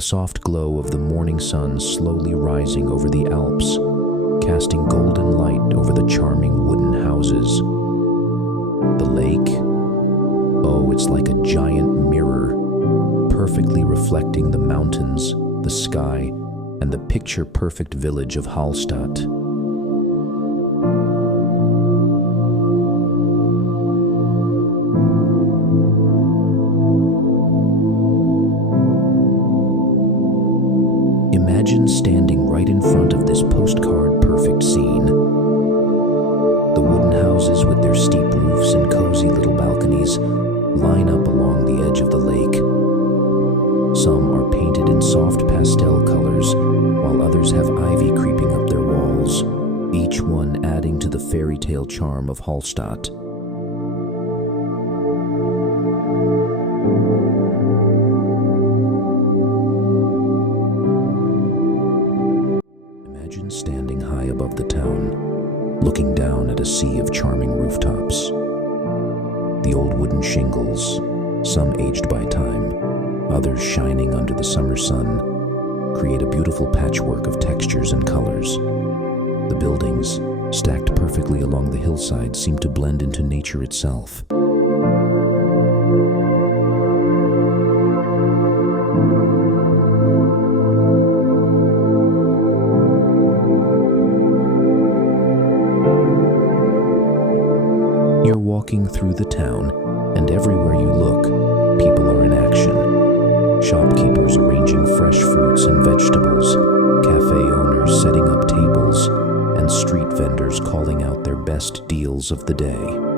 the soft glow of the morning sun slowly rising over the Alps, casting golden light over the charming wooden houses. The lake, oh, it's like a giant mirror, perfectly reflecting the mountains, the sky, and the picture-perfect village of Hallstatt. Imagine standing right in front of this postcard-perfect scene. The wooden houses with their steep roofs and cozy little balconies line up along the edge of the lake. Some are painted in soft pastel colors, while others have ivy creeping up their walls, each one adding to the fairy tale charm of Hallstatt. Imagine standing high above the town, looking down at a sea of charming rooftops. The old wooden shingles, some aged by time, others shining under the summer sun, create a beautiful patchwork of textures and colors. The buildings, stacked perfectly along the hillside, seem to blend into nature itself. You're walking through the town, and everywhere you look, people are in action. Shopkeepers arranging fresh fruits and vegetables, cafe owners setting up tables, and street vendors calling out their best deals of the day.